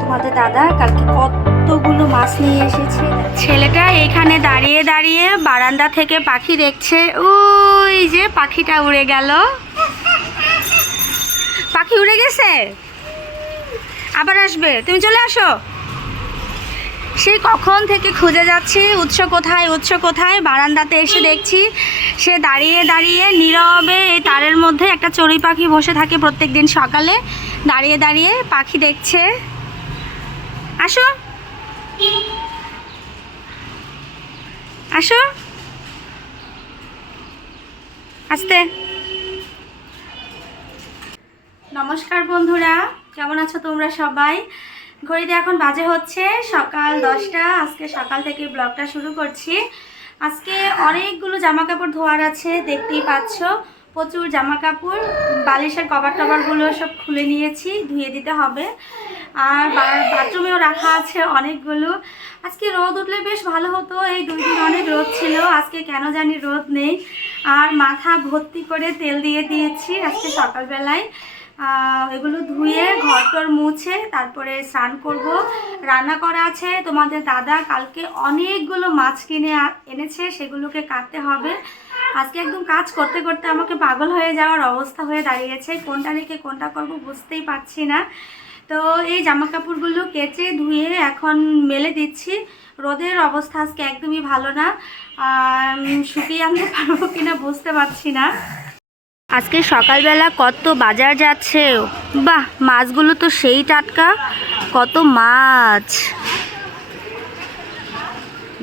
তোমাদের দাদা কালকে কতগুলো মাছ নিয়ে এসেছে। ছেলেটা এখানে দাঁড়িয়ে দাঁড়িয়ে বারান্দা থেকে পাখি দেখছে। ওই যে পাখিটা উড়ে গেল, পাখি উড়ে গেছে, আবার আসবে, তুমি চলে আসো। সেই কখন থেকে খুঁজে যাচ্ছি উৎস কোথায়, উৎস কোথায়। বারান্দাতে এসে দেখছি সে দাঁড়িয়ে দাঁড়িয়ে নীরবে এই তারের মধ্যে একটা চড়ুই পাখি বসে থাকে প্রত্যেক দিন সকালে, দাঁড়িয়ে দাঁড়িয়ে পাখি দেখছে। আসো আসো, আস্তে। নমস্কার বন্ধুরা, কেমন আছো তোমরা সবাই? ঘড়িতে এখন বাজে হচ্ছে সকাল 10টা। আজকে সকাল থেকে ব্লগটা শুরু করছি। আজকে অনেকগুলো জামা কাপড় ধোয়ার আছে, দেখতেই পাচ্ছ প্রচুর জামা কাপড়। বালিশের কভার টভারগুলো সব খুলে নিয়েছি, ধুয়ে দিতে হবে। আর বাথরুমেও রাখা আছে অনেকগুলো। আজকে রোদ উঠলে বেশ ভালো হতো, এই 2 দিন অনেক রোদ ছিল, আজকে কেন জানি রোদ নেই। আর মাথা ভর্তি করে তেল দিয়ে দিয়েছি আজকে সকালবেলায়। এগুলো ধুয়ে ঘরটর মুছে তারপরে স্নান করব। রান্না করা আছে। তোমাদের দাদা কালকে অনেকগুলো মাছ কিনে এনেছে, সেগুলোকে কাটতে হবে। আজকে একদম কাজ করতে করতে আমাকে পাগল হয়ে যাওয়ার অবস্থা হয়ে দাঁড়িয়েছে, কোনটা রেখে কোনটা করব বুঝতেই পারছি না। তো এই জামা কাপড়গুলো কেচে ধুয়ে এখন মেলে দিচ্ছি। রোদের অবস্থা আজকে একদমই ভালো না, শুকিয়ে আনতে পারবো কিনা বুঝতে পারছি না। আজকে সকালবেলা কত বাজার যাচ্ছে, বাহ, মাছগুলো তো সেই টাটকা, কত মাছ,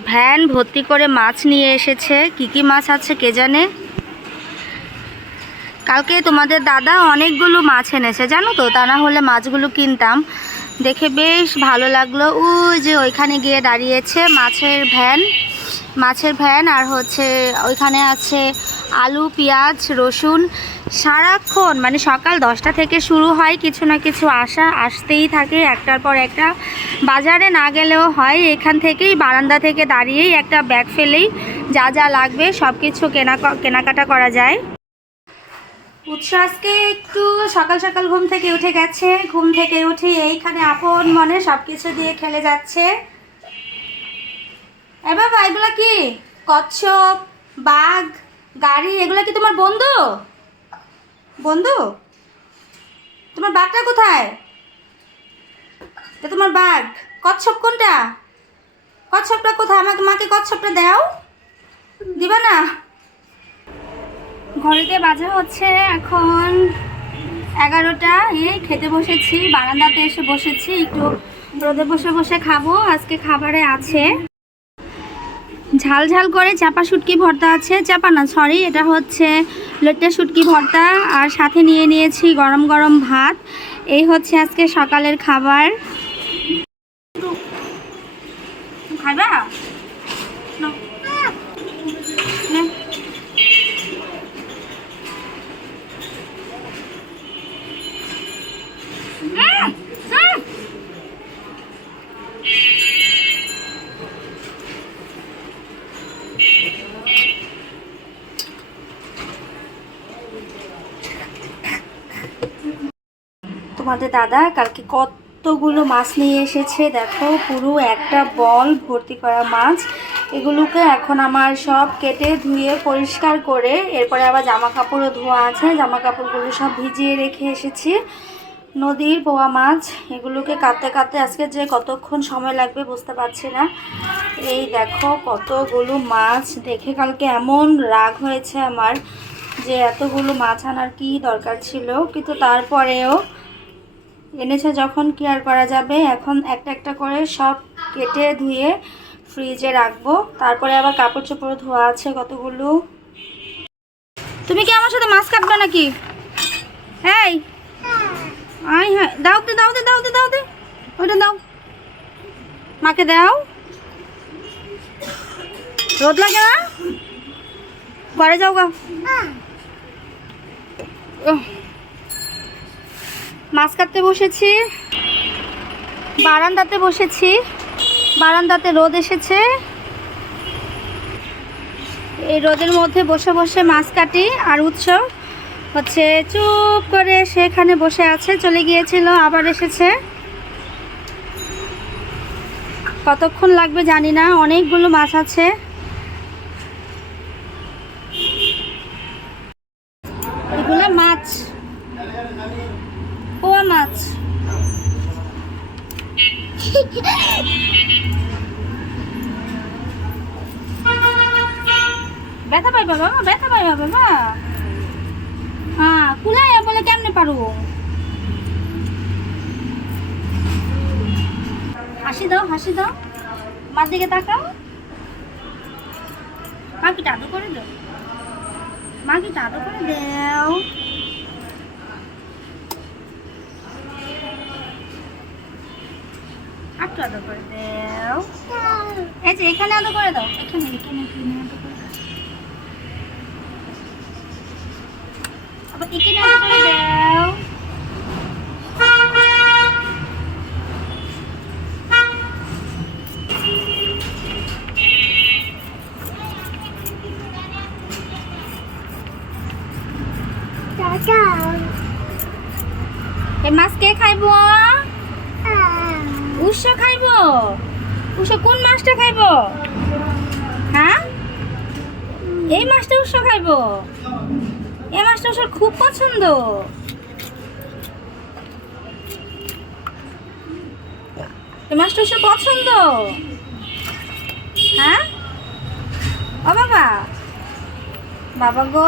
ভ্যান ভর্তি করে মাছ নিয়ে এসেছে। কি কি মাছ আছে কে জানে। কালকে তোমাদের দাদা অনেকগুলো মাছ এনেছে জানো তো, তা না হলে মাছগুলো কিনতাম। দেখে বেশ ভালো লাগলো। ওই যে ওইখানে গিয়ে দাঁড়িয়েছে মাছের ভ্যান, আর হচ্ছে ওইখানে আছে আলু, পেঁয়াজ, রসুন। সারাক্ষণ মানে সকাল 10টা থেকে শুরু হয়, কিছু না কিছু আসতেই থাকে, একটার পর একটা। বাজারে না গেলেও হয়, এখান থেকেই বারান্দা থেকে দাঁড়িয়েই একটা ব্যাগ ফেলেই যা যা লাগবে সব কিছু কেনাকাটা করা যায়। উৎস আজকে একটু সকাল সকাল ঘুম থেকে উঠে গেছে। ঘুম থেকে উঠে এইখানে আপন মনে সব কিছু দিয়ে খেলে যাচ্ছে। এ বাবা, এগুলো কি? কচ্ছপ, বাঘ, গাড়ি, এগুলো কি তোমার বন্ধু? বন্ধু? তোমার বাঘটা কোথায়? তোমার বাঘ। কচ্ছপ কোনটা? কচ্ছপটা কোথায়? আমাকে মাকে কচ্ছপটা দাও, দিবা না? ঘড়িতে বাজে হচ্ছে এখন 11টা। এই খেতে বসেছি, বারান্দাতে এসে বসেছি, একটু রোদে বসে বসে খাবো। আজকে খাবারে আছে ঝাল ঝাল করে চাপা শুটকি ভর্তা আছে, চাপা না সরি, এটা হচ্ছে লইট্টা শুটকি ভর্তা। আর সাথে নিয়ে নিয়েছি গরম গরম ভাত। এই হচ্ছে আজকে সকালের খাবার। খাইবা? তোমাদের দাদা কালকে কতগুলো মাছ নিয়ে এসেছে দেখো, পুরো একটা বল ভর্তি করা মাছ। এগুলোকে এখন আমার সব কেটে ধুয়ে পরিষ্কার করে, এরপরে আবার জামা কাপড়ও ধোয়া আছে, জামা কাপড়গুলো সব ভিজিয়ে রেখে এসেছি। নদীর পোয়া মাছ, এগুলোকে কাটতে কাটতে আজকে যে কতক্ষণ সময় লাগবে বুঝতে পারছি না। এই দেখো কতগুলো মাছ, দেখে কালকে এমন রাগ হয়েছে আমার যে এতগুলো মাছ আনার কি দরকার ছিল, কিন্তু তারপরেও এনেছে যখন কি আর করা যাবে। এখন একটা একটা করে সব কেটে ধুয়ে ফ্রিজে রাখবো। তারপরে আবার কাপড় চোপড় ধোয়া আছে কতগুলো। তুমি কি আমার সাথে মাছ কাটবে নাকি? এই আই, হ্যাঁ, দাও দে দাও দে দাও দে দাও দে, ওইটা দাও, মাকে দাও। রোদ লাগে না? ঘরে যাও গা। মাছ কাটতে বসেছি, বারান্দাতে বসেছি, বারান্দাতে রোদ এসেছে। এই রোদের মধ্যে বসে বসে মাছ কাটি। আর উৎস হচ্ছে চুপ করে সেখানে বসে আছে, চলে গিয়েছিল আবার এসেছে। কতক্ষণ লাগবে জানি না, অনেকগুলো মাছ আছে। এগুলো মাছ, পোয়া মাছ। ব্যথা পাইবা বাবা, ব্যথা পাইবা বাবা। হ্যাঁ, কুলাইয়া বলে কেমনে পারবো? হাসি দাও, হাসি দাও, মার দিকে তাকাও। মাকে আদর করে দাও, মাকে আদর করে দাও। একটু আদর করে দাও। এই যে এখানে আদর করে দাও, এখানে এখানে এখানে আদর করে দাও। আবার এখানে আদর করে দাও। এই মাছ কে খাইব? উৎস খাইব। উৎস কোন মাছটা খাইব? হ্যাঁ, এই মাছটা উৎস খাইব। এই মাছটা উৎসর খুব পছন্দ। এই মাছটা উৎসর পছন্দ। হ্যাঁ ও বাবা, বাবা গো,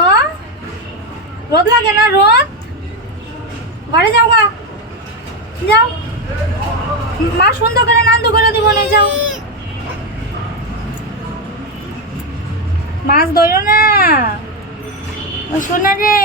রোদ লাগে না? রোদ, ঘরে যাও গা, যাও। মা সুন্দর করে নান্দু করে দিব না, যাও। মাছ ধরো না ও সোনা রে।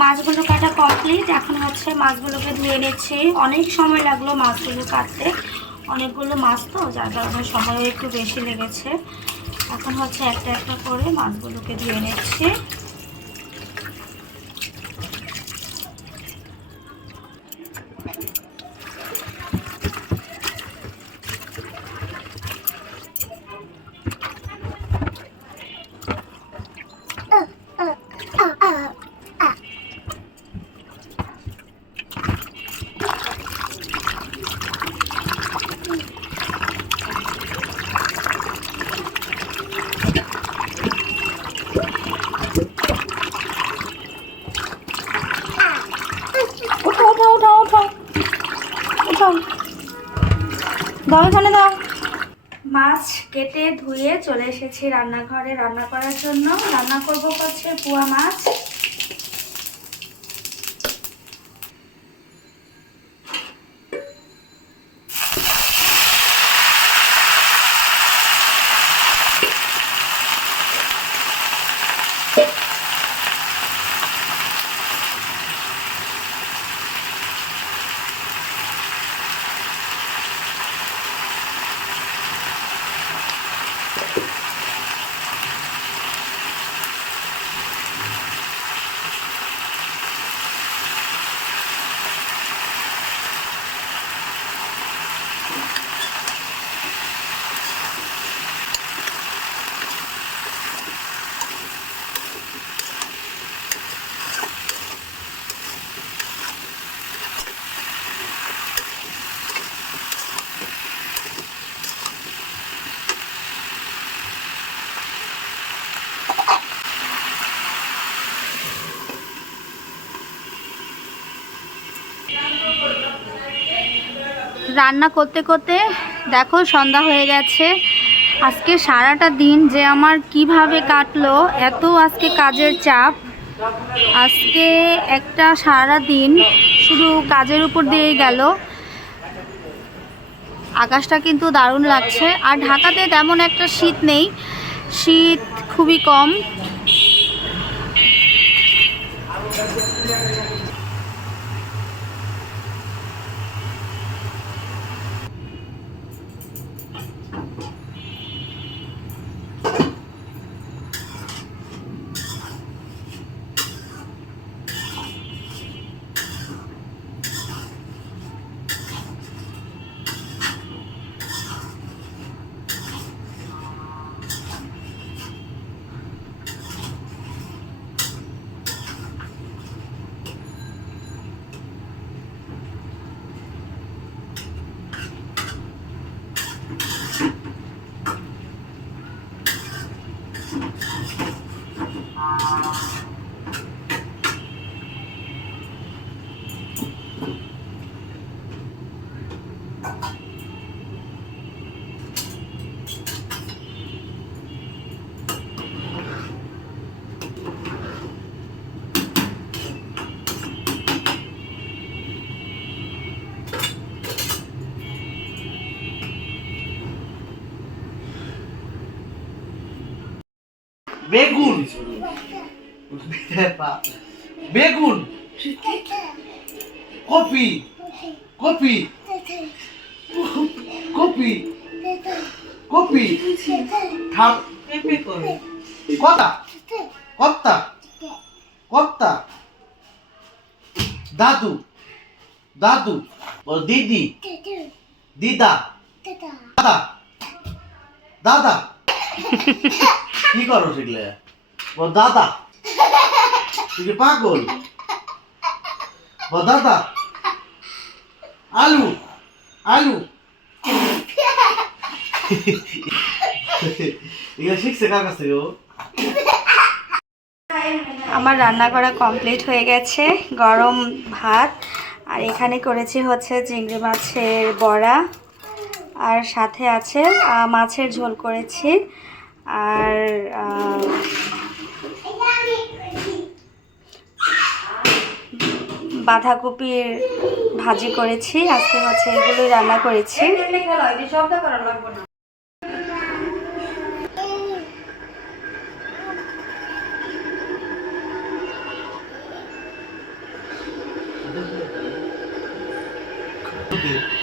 মাছগুলো কাটা কমপ্লিট। এখন হচ্ছে মাছগুলোকে ধুয়ে নিচ্ছি। অনেক সময় লাগলো মাছগুলো কাটতে, অনেকগুলো মাছ তো, যার কারণে সময়ও একটু বেশি লেগেছে। এখন হচ্ছে একটা একটা করে মাছগুলোকে ধুয়ে নিচ্ছি। দাও এখানে দাও। মাছ কেটে ধুয়ে চলে এসেছি রান্নাঘরে রান্না করার জন্য। রান্না করব হচ্ছে পোয়া মাছ। রান্না করতে করতে দেখো সন্ধ্যা হয়ে গেছে। আজকে সারাটা দিন যে আমার কিভাবে কাটলো, এত আজকে কাজের চাপ। আজকে একটা সারা দিন শুধু কাজের উপর দিয়েই গেল। আকাশটা কিন্তু দারুণ লাগছে। আর ঢাকাতে তেমন একটা শীত নেই, শীত খুবই কম। বেগুন বেগুন কপি কপি কপি কপি থাম কতা কত্তা কত্তা দাদু দাদু ও দিদি দিদা দাদা দাদা কি করো শিখলে ও দাদা তুই কি পাগল ও দাদা আলু আলু এগুলো শিখছে কার কাছ থেকে ও? আমার রান্না করা কমপ্লিট হয়ে গেছে। গরম ভাত আর এখানে করেছি হচ্ছে চিংড়ি মাছের বড়া আর সাথে আছে মাছের ঝোল করেছি আর বাঁধাকপির ভাজি করেছি। আজকে হচ্ছে এগুলোই রান্না করেছি। Okay.